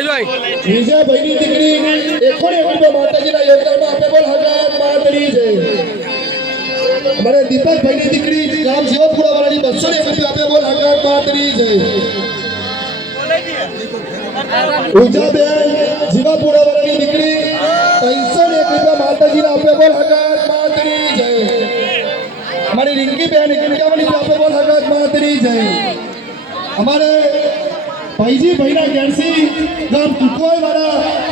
વિજયભાઈની દીકરી 1 માતાજીના યોગદાનમાં આપે બોલ હજાર માતરી જય અમારે દીપકભાઈની દીકરી ગામ જીવપુરા વાળાની 201 આપે બોલ હજાર માતરી જય ઉજાબેન જીવાપુરા વાળાની દીકરી 301 માતાજીના આપે બોલ હજાર માતરી જય हमारी रिंकी बहन 51 आपे बोल हजात मातरी जय हमारे भाईजी भैया गेरसी गांव कुकोय वाला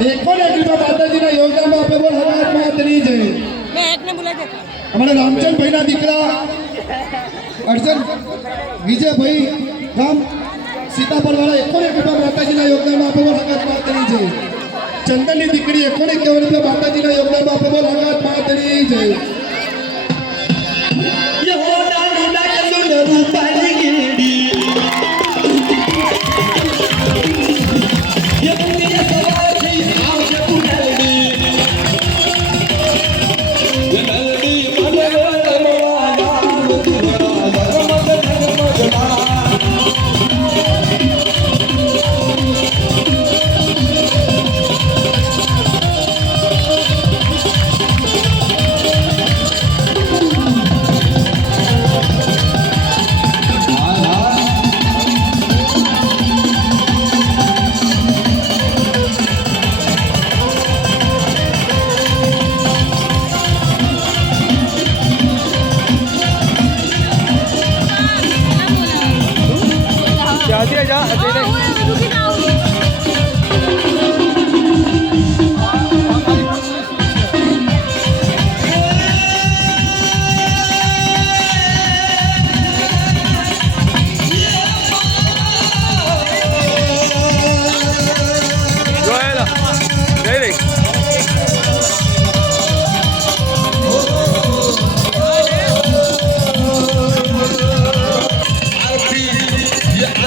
101 माताजी ना योगदान में आपे बोल हजात मातरी जय मैं एक ने बुला दे हमारे रामचंद्र भैया दीकरा अर्जुन विजय भाई गांव सीतापुर वाला 101 माताजी ना योगदान में आपे बोल हजात मातरी जय चंदन की दीकरी 151 माताजी ना योगदान में आपे बोल हजात मातरी जय रूपाली गिरडी ये दुनिया सवारी आवजे पुडलडी ये मेलडी मनवा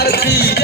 आरती